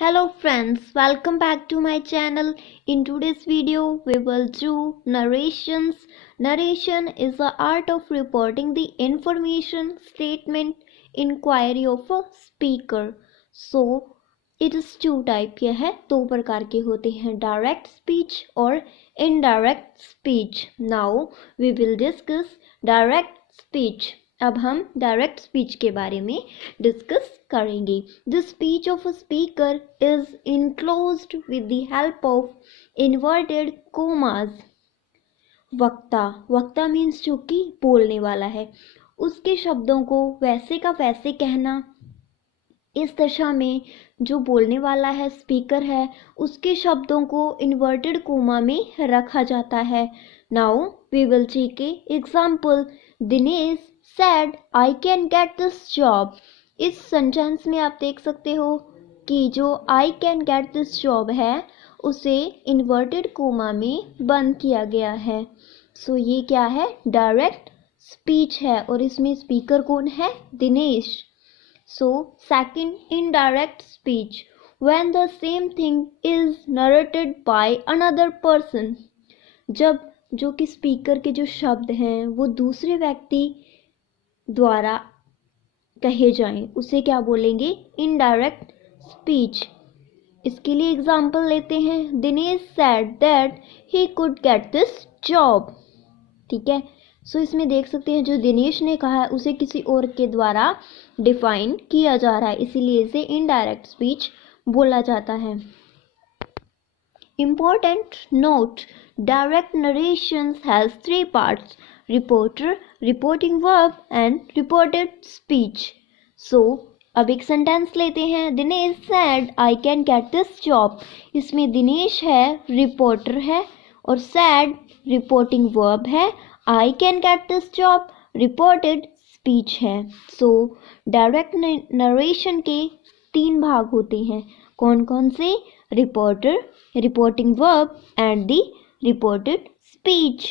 Hello friends, welcome back to my channel. In today's video, we will do narrations. Narration is the art of reporting the information, statement, inquiry of a speaker. So, it is two type. यह है दो प्रकार के होते हैं, direct speech और indirect speech. Now, we will discuss direct speech. अब हम डायरेक्ट स्पीच के बारे में डिस्कस करेंगे. The speech of a speaker is enclosed with the help of inverted commas. वक्ता मीन्स जो कि बोलने वाला है, उसके शब्दों को वैसे का वैसे कहना. इस दशा में जो बोलने वाला है, स्पीकर है, उसके शब्दों को इन्वर्टेड कोमा में रखा जाता है. Now we will take a example. Dinesh said I can get this job. इस सेंटेंस में आप देख सकते हो कि जो I can get this job है उसे इन्वर्टेड कोमा में बंद किया गया है. सो ये क्या है? डायरेक्ट स्पीच है और इसमें स्पीकर कौन है? Dinesh. So second, indirect speech. When the same thing is narrated by another person. जब जो कि स्पीकर के जो शब्द हैं वो दूसरे व्यक्ति द्वारा कहे जाएं, उसे क्या बोलेंगे? Indirect speech. इसके लिए एग्जाम्पल लेते हैं. Dinesh said that he could get this job. ठीक है. सो इसमें देख सकते हैं जो दिनेश ने कहा है उसे किसी और के द्वारा डिफाइन किया जा रहा है, इसीलिए इसे इनडायरेक्ट स्पीच बोला जाता है. Important note: direct narrations has three parts: reporter, reporting verb and reported speech. So अब एक सेंटेंस लेते हैं. Dinesh said I can get this job. इसमें दिनेश है, रिपोर्टर है, और said रिपोर्टिंग वर्ब है, I can get this job reported speech है. सो डायरेक्ट नरेशन के तीन भाग होते हैं. कौन कौन से? Reporter, reporting verb and the reported speech.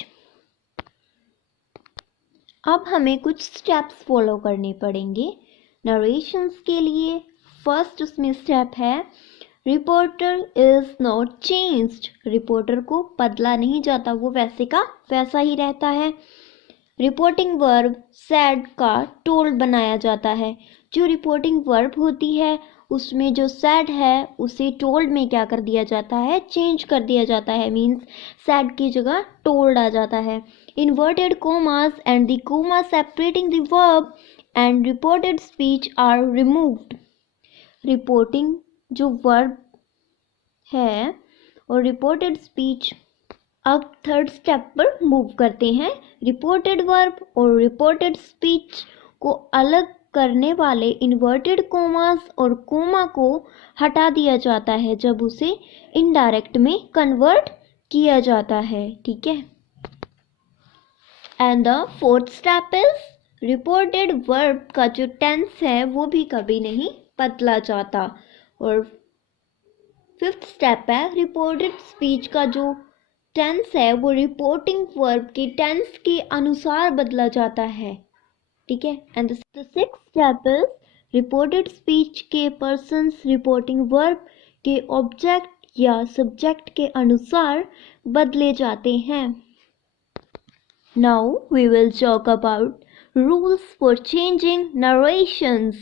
अब हमें कुछ स्टेप्स फॉलो करने पड़ेंगे नरेशंस के लिए. फर्स्ट उसमें स्टेप है reporter is not changed. Reporter को बदला नहीं जाता, वो वैसे का वैसा ही रहता है. रिपोर्टिंग वर्ब सैड का टोल्ड बनाया जाता है. जो रिपोर्टिंग वर्ब होती है उसमें जो सैड है उसे टोल्ड में क्या कर दिया जाता है? चेंज कर दिया जाता है. मीन्स सैड की जगह टोल्ड आ जाता है. Inverted commas and the comma separating the verb and reported speech are removed. Reporting जो वर्ब है और रिपोर्टेड स्पीच. अब थर्ड स्टेप पर मूव करते हैं. रिपोर्टेड वर्ब और रिपोर्टेड स्पीच को अलग करने वाले इन्वर्टेड कोमास और कोमा को हटा दिया जाता है जब उसे इनडायरेक्ट में कन्वर्ट किया जाता है. ठीक है. And the fourth step is reported verb का जो टेंस है वो भी कभी नहीं बदला जाता. और फिफ्थ स्टेप है रिपोर्टेड स्पीच का जो टेंस है वो रिपोर्टिंग वर्ब के टेंस के अनुसार बदला जाता है. ठीक है. And the sixth step is reported speech के पर्सन्स रिपोर्टिंग वर्ब के ऑब्जेक्ट या सब्जेक्ट के अनुसार बदले जाते हैं. Now we will talk about rules for changing narrations.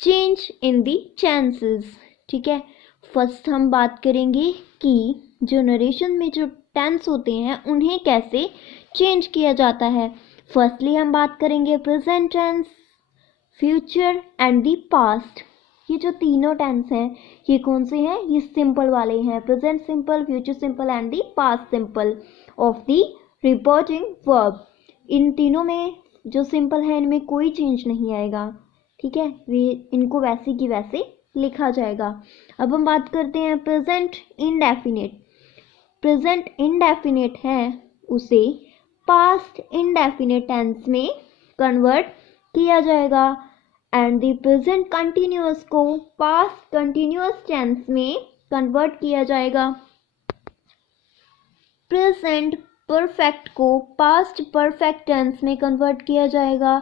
Change in the tenses. ठीक है. फर्स्ट हम बात करेंगे कि जो नरेशन में जो टेंस होते हैं उन्हें कैसे चेंज किया जाता है. फर्स्टली हम बात करेंगे present tense, future and the past. ये जो तीनों टेंस हैं ये कौन से हैं? ये सिंपल वाले हैं. Present simple, future simple and the past simple of the reporting verb. इन तीनों में जो सिंपल है इनमें कोई चेंज नहीं आएगा. ठीक है. वे इनको वैसे की वैसे लिखा जाएगा. अब हम बात करते हैं प्रेजेंट इंडेफिनिट. प्रेजेंट इंडेफिनिट है उसे पास्ट इंडेफिनिट टेंस में कन्वर्ट किया जाएगा. एंड द प्रेजेंट कंटिन्यूअस को पास्ट कंटिन्यूअस टेंस में कन्वर्ट किया जाएगा. प्रेजेंट परफेक्ट को पास्ट परफेक्ट टेंस में कन्वर्ट किया जाएगा.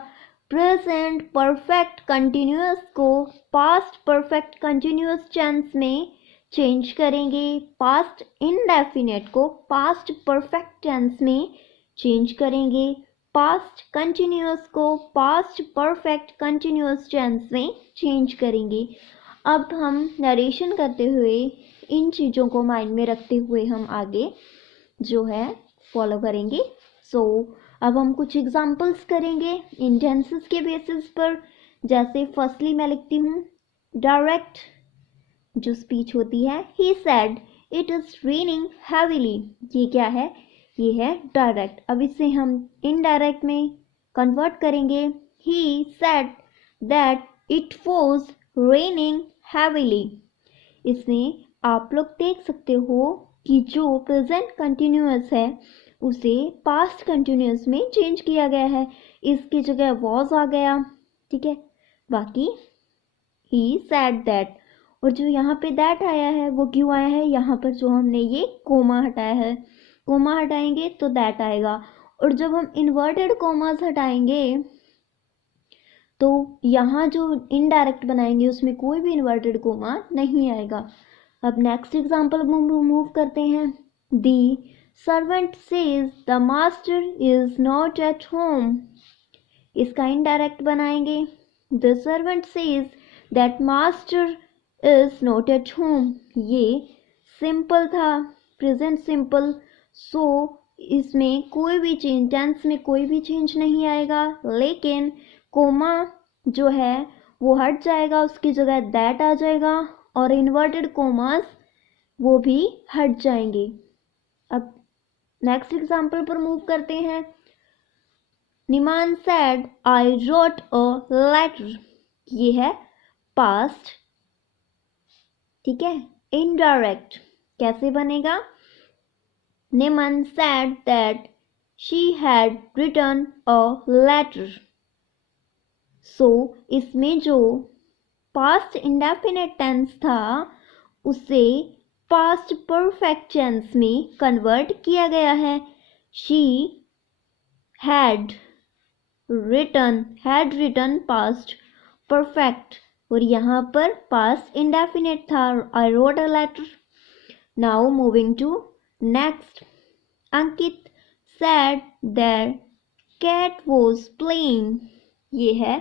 प्रेजेंट परफेक्ट कंटिन्यूअस को पास्ट परफेक्ट कंटिन्यूअस टेंस में चेंज करेंगे, पास्ट इंडेफिनिट को पास्ट परफेक्ट टेंस में चेंज करेंगे, पास्ट कंटिन्यूअस को पास्ट परफेक्ट कंटिन्यूअस टेंस में चेंज करेंगे। अब हम नरेशन करते हुए इन चीज़ों को माइंड में रखते हुए हम आगे जो है फॉलो करेंगे। अब हम कुछ एग्जांपल्स करेंगे इन टेंसेस के बेसिस पर। जैसे फर्स्टली मैं लिखती हूँ डायरेक्ट जो स्पीच होती है, he said it is raining heavily. ये क्या है? ये है डायरेक्ट। अब इसे हम इनडायरेक्ट में कन्वर्ट करेंगे। He said that it was raining heavily. इसमें आप लोग देख सकते हो कि जो प्रेजेंट कंटिन्यूअस है उसे पास्ट कंटिन्यूअस में चेंज किया गया है, इसकी जगह वॉज आ गया। ठीक है, बाकी ही सेड दैट, और जो यहाँ पे दैट आया है वो क्यों आया है? यहाँ पर जो हमने ये कोमा हटाया है, कोमा हटाएंगे तो दैट आएगा, और जब हम इन्वर्टेड कोमास हटाएंगे तो यहाँ जो इनडायरेक्ट बनाएंगे उसमें कोई भी इन्वर्टेड कोमा नहीं आएगा। अब नेक्स्ट एग्जांपल मूव करते हैं। The servant says the master is not at home. इसका इनडायरेक्ट बनाएंगे। The servant says that master is not at home. ये सिंपल था, प्रेजेंट सिंपल, सो इसमें कोई भी चेंज, टेंस में कोई भी चेंज नहीं आएगा, लेकिन कोमा जो है वो हट जाएगा, उसकी जगह दैट आ जाएगा, और इन्वर्टेड कोमास वो भी हट जाएंगे। अब नेक्स्ट एग्जांपल पर मूव करते हैं। Niman said I wrote a letter. ये है पास्ट, ठीक है, इनडायरेक्ट कैसे बनेगा? Niman said that she had written a letter. So इसमें जो पास्ट इंडेफिनिट टेंस था उसे पास्ट परफेक्ट टेंस में कन्वर्ट किया गया है। She had written past perfect, और यहाँ पर पास्ट इंडेफिनिट था, I wrote a letter. Now moving to next. Ankit said that cat was playing. ये है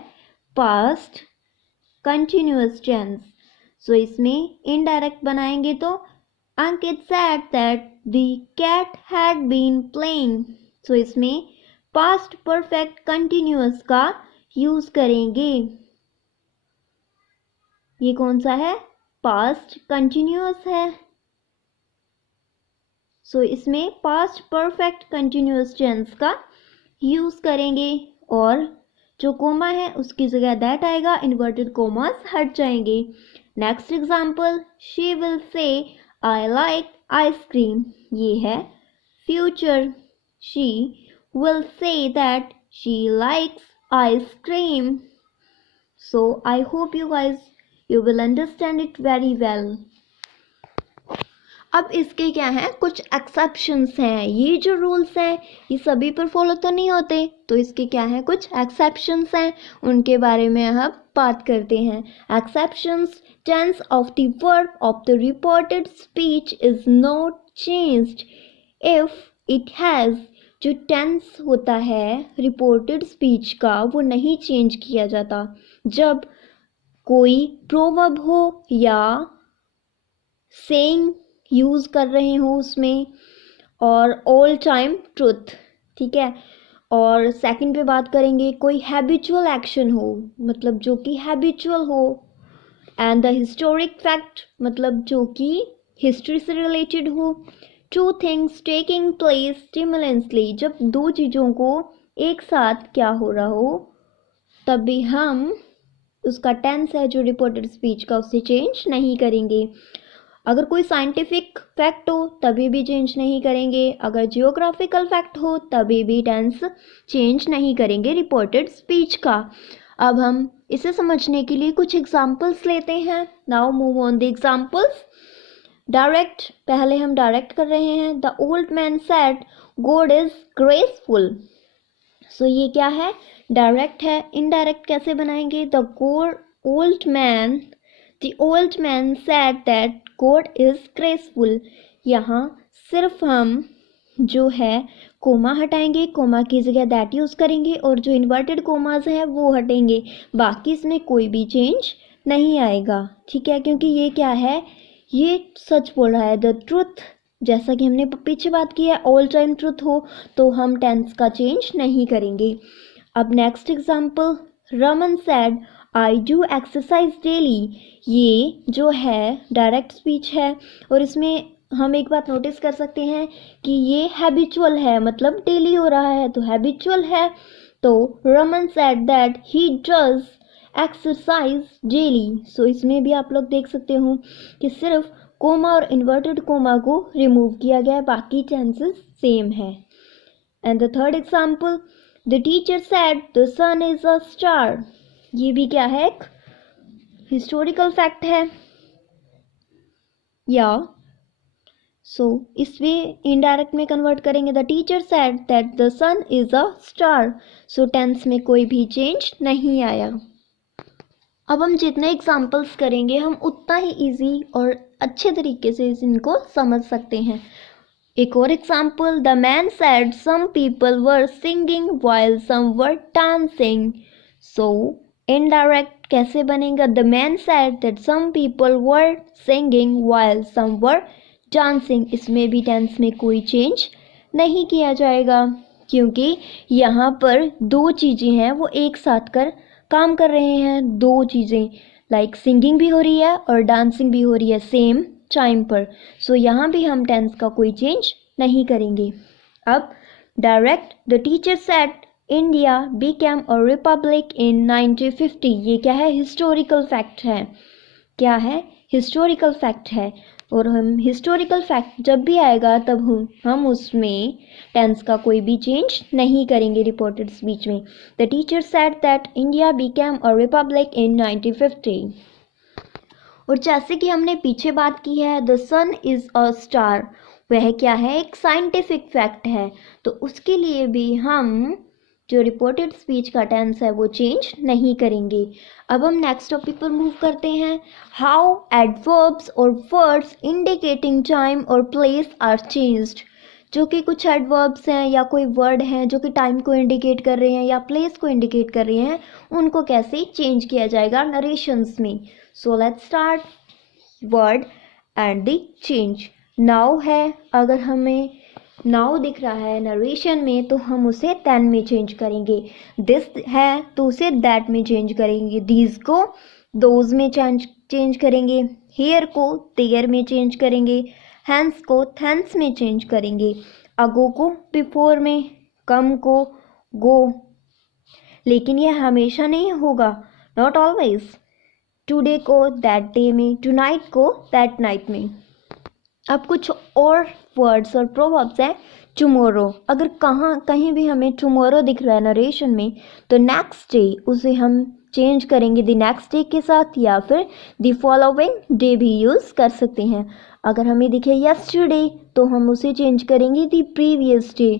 पास्ट कंटिन्यूअस टेंस, सो इसमें इनडायरेक्ट बनाएंगे तो Ankit said that the cat had been playing. So इसमें पास्ट परफेक्ट कंटिन्यूअस का यूज करेंगे। ये कौन सा है? पास्ट कंटिन्यूअस है, सो इसमें पास्ट परफेक्ट कंटिन्यूअस टेंस का यूज करेंगे, और जो कोमा है उसकी जगह दैट आएगा, इन्वर्टेड कोमास हट जाएंगे। Next example, she will say I like ice cream. ये है future. She will say that she likes ice cream. So I hope you guys you will understand it very well. अब इसके क्या है, कुछ एक्सेप्शंस हैं। ये जो रूल्स हैं ये सभी पर फॉलो तो नहीं होते, तो इसके क्या है, कुछ एक्सेप्शंस हैं, उनके बारे में हम बात करते हैं। Exceptions, tense of the verb of the reported speech is not changed if it has. जो टेंस होता है रिपोर्टेड स्पीच का वो नहीं चेंज किया जाता जब कोई प्रोवर्ब हो या सेइंग यूज़ कर रहे हो उसमें, और ऑल टाइम ट्रुथ, ठीक है। और सेकंड पे बात करेंगे, कोई हैबिचुअल एक्शन हो, मतलब जो कि हैबिचुअल हो, एंड द हिस्टोरिक फैक्ट, मतलब जो कि हिस्ट्री से रिलेटेड हो। टू थिंग्स टेकिंग प्लेस सिमिलटेनियसली, जब दो चीज़ों को एक साथ क्या हो रहा हो तब भी हम उसका टेंस है जो रिपोर्टेड स्पीच का उससे चेंज नहीं करेंगे। अगर कोई साइंटिफिक फैक्ट हो तभी भी चेंज नहीं करेंगे, अगर जियोग्राफिकल फैक्ट हो तभी भी टेंस चेंज नहीं करेंगे रिपोर्टेड स्पीच का। अब हम इसे समझने के लिए कुछ एग्जांपल्स लेते हैं। Now move on the examples. Direct, पहले हम डायरेक्ट कर रहे हैं। The old man said God is graceful. So ये क्या है, डायरेक्ट है। इनडायरेक्ट कैसे बनाएंगे, the old man said that God is graceful. यहाँ सिर्फ हम जो है कोमा हटाएंगे, कोमा की जगह दैट यूज़ करेंगे और जो इन्वर्टेड कोमाज हैं वो हटेंगे, बाकी इसमें कोई भी चेंज नहीं आएगा, ठीक है, क्योंकि ये क्या है, ये सच बोल रहा है, द ट्रुथ, जैसा कि हमने पीछे बात की है, ऑल टाइम ट्रुथ हो तो हम टेंस का चेंज नहीं करेंगे। अब next example, Raman sad I do exercise daily. ये जो है डायरेक्ट स्पीच है और इसमें हम एक बात नोटिस कर सकते हैं कि ये हैबिचुअल है, मतलब डेली हो रहा है तो हैबिचुअल है। तो Raman said that he does exercise daily. So इसमें भी आप लोग देख सकते हो कि सिर्फ कोमा और इन्वर्टेड कोमा को रिमूव किया गया है, बाकी टेंसेस सेम है। And the third example, the teacher said the sun is a star. ये भी क्या है, एक हिस्टोरिकल फैक्ट है या सो इसमें इनडायरेक्ट में कन्वर्ट करेंगे, the teacher said that the sun is a star. So tense में कोई भी चेंज नहीं आया। अब हम जितने एग्जाम्पल्स करेंगे हम उतना ही इजी और अच्छे तरीके से इनको समझ सकते हैं। एक और example, the man said some people were singing while some were dancing. So indirect कैसे बनेगा, the man said that some people were singing while some were dancing. इसमें भी टेंस में कोई चेंज नहीं किया जाएगा क्योंकि यहाँ पर दो चीज़ें हैं वो एक साथ काम कर रहे हैं, दो चीज़ें लाइक सिंगिंग भी हो रही है और डांसिंग भी हो रही है सेम टाइम पर। सो यहाँ भी हम टेंस का कोई चेंज नहीं करेंगे। अब direct, the teacher said India became a republic in 1950। ये क्या है, हिस्टोरिकल फैक्ट है। क्या है, हिस्टोरिकल फैक्ट है और हम हिस्टोरिकल फैक्ट जब भी आएगा तब हम उसमें टेंस का कोई भी चेंज नहीं करेंगे रिपोर्टेड स्पीच में। The teacher said that India became a republic in 1950। और जैसे कि हमने पीछे बात की है, the sun is a star, वह क्या है, एक साइंटिफिक फैक्ट है, तो उसके लिए भी हम जो रिपोर्टेड स्पीच का टेंस है वो चेंज नहीं करेंगे। अब हम नेक्स्ट टॉपिक पर मूव करते हैं, हाउ एडवर्ब्स और वर्ड्स इंडिकेटिंग टाइम और प्लेस आर चेंज्ड। जो कि कुछ एडवर्ब्स हैं या कोई वर्ड हैं जो कि टाइम को इंडिकेट कर रहे हैं या प्लेस को इंडिकेट कर रहे हैं, उनको कैसे चेंज किया जाएगा नरेशंस में। So let's start, word and the change. Now है, अगर हमें नाउ दिख रहा है नरेशन में तो हम उसे देन में चेंज करेंगे। दिस है तो उसे दैट में चेंज करेंगे। दीज को दोज में चेंज करेंगे। हेयर को देयर में चेंज करेंगे। हैंस को थैंस में चेंज करेंगे। अगो को बिफोर में, कम को गो। लेकिन यह हमेशा नहीं होगा, नॉट ऑलवेज। टुडे को दैट डे में, टुनाइट को दैट नाइट में। अब कुछ और वर्ड्स और प्रोवर्ब्स हैं। टुमारो, अगर कहीं भी हमें टुमारो दिख रहा है नरेशन में तो नेक्स्ट डे उसे हम चेंज करेंगे द नेक्स्ट डे के साथ या फिर द फॉलोइंग डे भी यूज़ कर सकते हैं। अगर हमें दिखे यस्टरडे तो हम उसे चेंज करेंगे द प्रीवियस डे।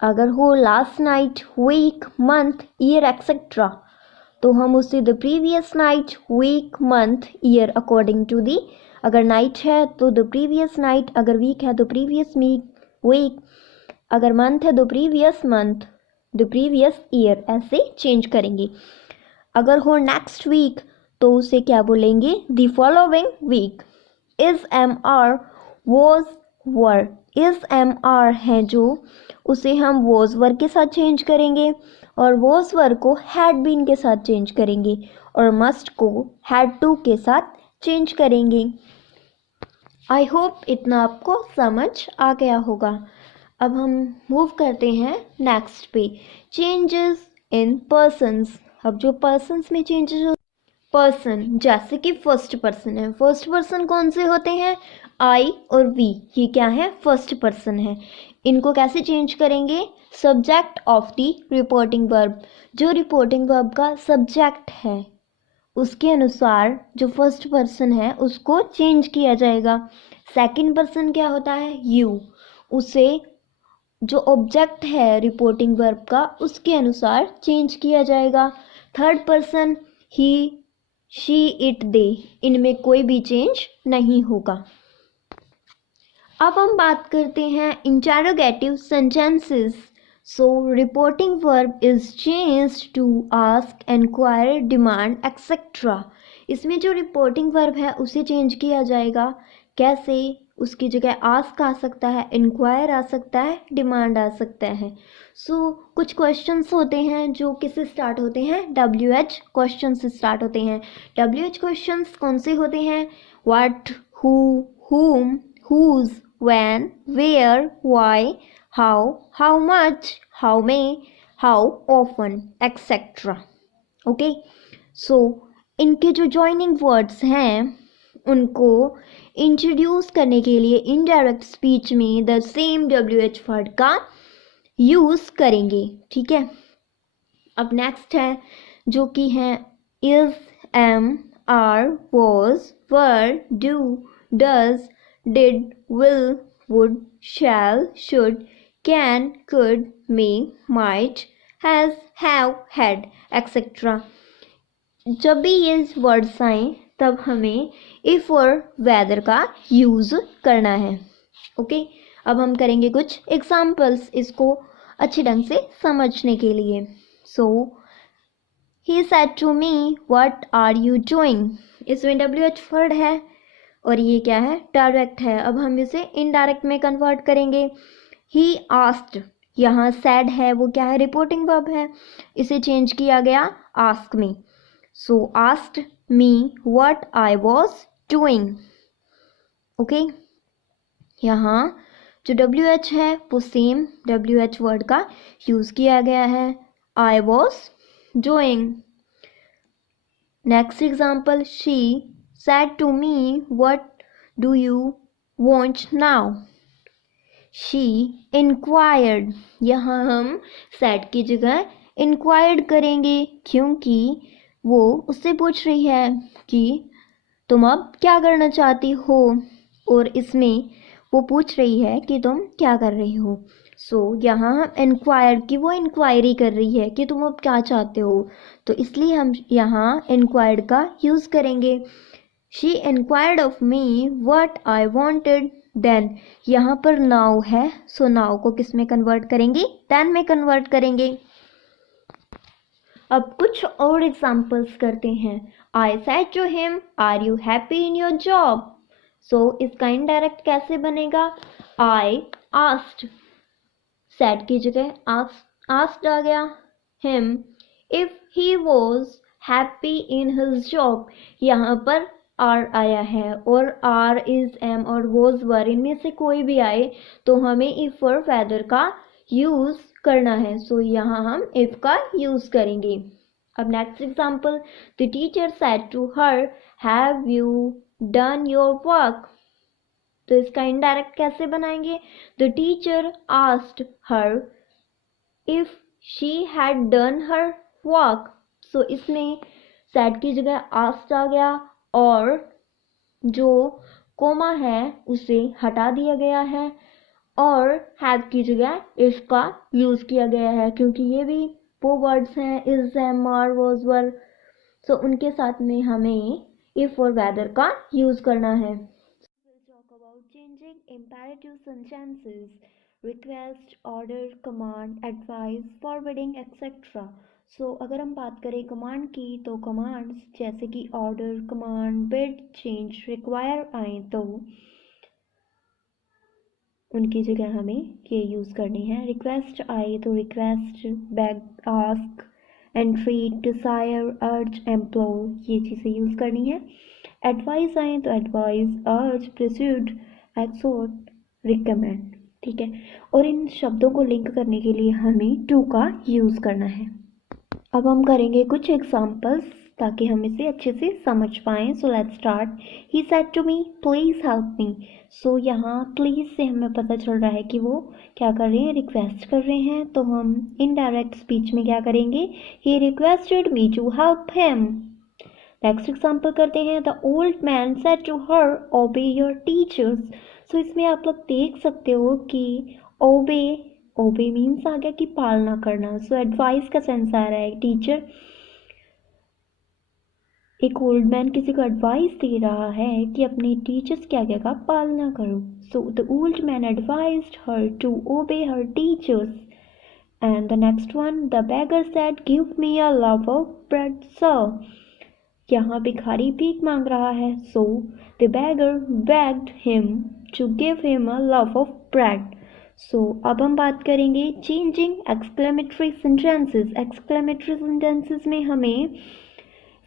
अगर हो last night, week, month, year etcetera तो हम उसे the previous night, week, month, year according to दी। अगर नाइट है तो द प्रीवियस नाइट, अगर वीक है तो प्रीवियस वीक, अगर मंथ है तो previous month, the previous year, ऐसे चेंज करेंगे। अगर हो नेक्स्ट वीक तो उसे क्या बोलेंगे, the following week. Is am are, was were. Is am are है जो उसे हम वॉज वर के साथ चेंज करेंगे और वॉज वर को हैड बीन के साथ चेंज करेंगे और मस्ट को हैड टू के साथ चेंज करेंगे। आई होप इतना आपको समझ आ गया होगा। अब हम मूव करते हैं नेक्स्ट पे, चेंजेस इन पर्सन्स। अब जो पर्सन्स में चेंजेस, पर्सन जैसे कि फर्स्ट पर्सन है, फर्स्ट पर्सन कौन से होते हैं, आई और वी, ये क्या है, फर्स्ट पर्सन है। इनको कैसे चेंज करेंगे, subject of the reporting verb, जो रिपोर्टिंग वर्ब का सब्जेक्ट है उसके अनुसार जो फर्स्ट पर्सन है उसको चेंज किया जाएगा। सेकंड पर्सन क्या होता है, यू, उसे जो ऑब्जेक्ट है रिपोर्टिंग वर्ब का उसके अनुसार चेंज किया जाएगा। Third person he, she, it, they, इनमें कोई भी चेंज नहीं होगा। अब हम बात करते हैं interrogative sentences. So reporting verb is changed to ask, enquire, demand, etcetera. इसमें जो रिपोर्टिंग वर्ब है उसे चेंज किया जाएगा। कैसे? उसकी जगह आस्क आ सकता है, इंक्वायर आ सकता है, डिमांड आ सकता है। कुछ क्वेश्चंस होते हैं जो किससे स्टार्ट होते हैं? WH क्वेश्चन से स्टार्ट होते हैं। WH क्वेश्चंस कौन से होते हैं? What, who, whom, whose, when, where, why, how much, how many, how often, etc. Okay, इनके जो जॉइनिंग वर्ड्स हैं उनको इंट्रोड्यूस करने के लिए इनडायरेक्ट स्पीच में द सेम WH वर्ड का यूज करेंगे। ठीक है, अब नेक्स्ट है जो कि है is, am, are, was, were, do, does, did, will, would, shall, should, can, could, may, might, has, have, had, etcetera. जब भी ये वर्ड्स आए तब हमें इफ और वेदर का यूज करना है। ओके, अब हम करेंगे कुछ एग्जाम्पल्स इसको अच्छे ढंग से समझने के लिए। He said to me, what are you doing. इसमें WH वर्ड है और ये क्या है? डायरेक्ट है। अब हम इसे इनडायरेक्ट में कन्वर्ट करेंगे। ही आस्क्ड, यहाँ सेड है वो क्या है? रिपोर्टिंग वर्ब है, इसे चेंज किया गया आस्क में। Asked me what I was doing. Okay, यहाँ जो WH है वो सेम WH वर्ड का यूज किया गया है, I was doing. Next example, she said to me, what do you want now. She inquired, यहाँ हम सेड की जगह इंक्वायर्ड करेंगे क्योंकि वो उससे पूछ रही है कि तुम अब क्या करना चाहती हो, और इसमें वो पूछ रही है कि तुम क्या कर रही हो। यहाँ हम इंक्वायर की वो इंक्वायरी कर रही है कि तुम अब क्या चाहते हो, तो इसलिए हम यहाँ इंक्वायर्ड का यूज करेंगे। She inquired of me what I wanted then, यहाँ पर नाउ है, नाउ को किस में कन्वर्ट करेंगे? देन में कन्वर्ट करेंगे। अब कुछ और एग्जाम्पल्स करते हैं। I said to him, are you happy in your job. इसका इनडायरेक्ट कैसे बनेगा? आई आस्क्ड, सेड की जगह आस्क्ड आ गया। Him, if he was happy in his job, यहाँ पर आर आया है और आर, इज, एम और वॉज, वर, इनमें से कोई भी आए तो हमें इफ और वेदर का यूज करना है। यहाँ हम इफ का यूज करेंगे। अब next example, the teacher said to her, have you done your work. तो इसका इनडायरेक्ट कैसे बनाएंगे? The teacher asked her if she had done her work. इसमें सेड की जगह आस्क्ड आ गया और जो कोमा है उसे हटा दिया गया है और हैव की जगह इफ का यूज किया गया है क्योंकि ये भी वो वर्ड्स हैं, इज, एम, आर, वॉज, वर, उनके साथ में हमें इफ और वेदर का यूज करना है। We'll talk about changing imperative sentences, request, order, command, advice, forwarding, etc. अगर हम बात करें कमांड की तो कमांड्स जैसे कि order, command, bid, change, require आए तो उनकी जगह हमें ये यूज़ करनी है। रिक्वेस्ट आए तो request, beg, ask, entreat, desire, urge, implore, ये चीज़ें यूज़ करनी है। एडवाइस आए तो एडवाइस, अर्ज, परस्यूड, एक्सोर्ट, रिकमेंड। ठीक है, और इन शब्दों को लिंक करने के लिए हमें टू का यूज़ करना है। अब हम करेंगे कुछ एग्जाम्पल्स ताकि हम इसे अच्छे से समझ पाएँ। Let's start. He said to me, please help me. यहाँ प्लीज़ से हमें पता चल रहा है कि वो क्या कर रहे हैं? रिक्वेस्ट कर रहे हैं। तो हम इनडायरेक्ट स्पीच में क्या करेंगे? He requested me to help him. Next example करते हैं। The old man said to her, obey your teachers. इसमें आप लोग देख सकते हो कि ओबे ओबे मीन्स आ गया कि पालना करना। सो एडवाइस का सेंस आ रहा है टीचर, एक ओल्ड मैन किसी को एडवाइस दे रहा है कि अपने टीचर्स की आज्ञा का पालना करो। So the old man advised her to obey her teachers. And the next one, the beggar said give me a loaf of bread sir. यहाँ भिखारी भीख मांग रहा है। So the beggar begged him to give him a loaf of bread. So अब हम बात करेंगे changing exclamatory sentences. Exclamatory sentences में हमें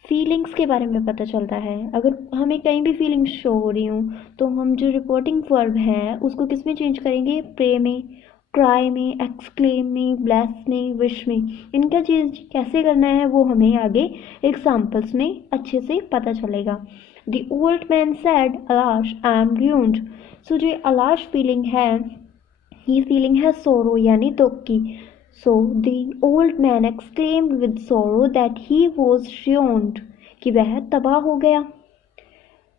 फीलिंग्स के बारे में पता चलता है। अगर हमें कहीं भी फीलिंग्स शो हो रही हूँ तो हम जो रिपोर्टिंग वर्ब है उसको किस में चेंज करेंगे? प्रे में, क्राई में, एक्सक्लेम में, ब्लेस में, विश में। इनका चेंज कैसे करना है वो हमें आगे एग्जाम्पल्स में अच्छे से पता चलेगा। The old man said alas I am ruined। सो जो अलाश फीलिंग है ये फीलिंग है सोरो यानी दुख की। So the old man exclaimed with sorrow that he was ruined, कि वह तबाह हो गया।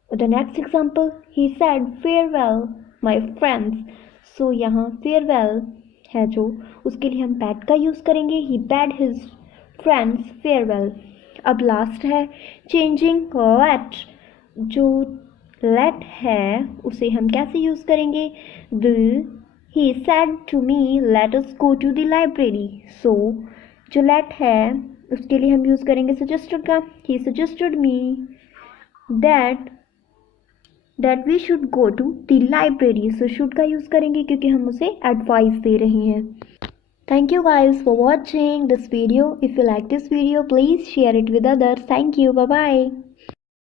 The next example, he said farewell my friends। So यहाँ farewell है जो उसके लिए हम bade का यूज़ करेंगे। He bade his friends farewell। अब लास्ट है changing let। जो let है उसे हम कैसे यूज़ करेंगे? He said to me let us go to the library। So जो let है उसके लिए हम यूज़ करेंगे suggested का। He suggested me that we should go to the library। So should का यूज़ करेंगे क्योंकि हम उसे advice दे रहे हैं। Thank you guys for watching this video. If you like this video, please share it with others. Thank you. Bye bye.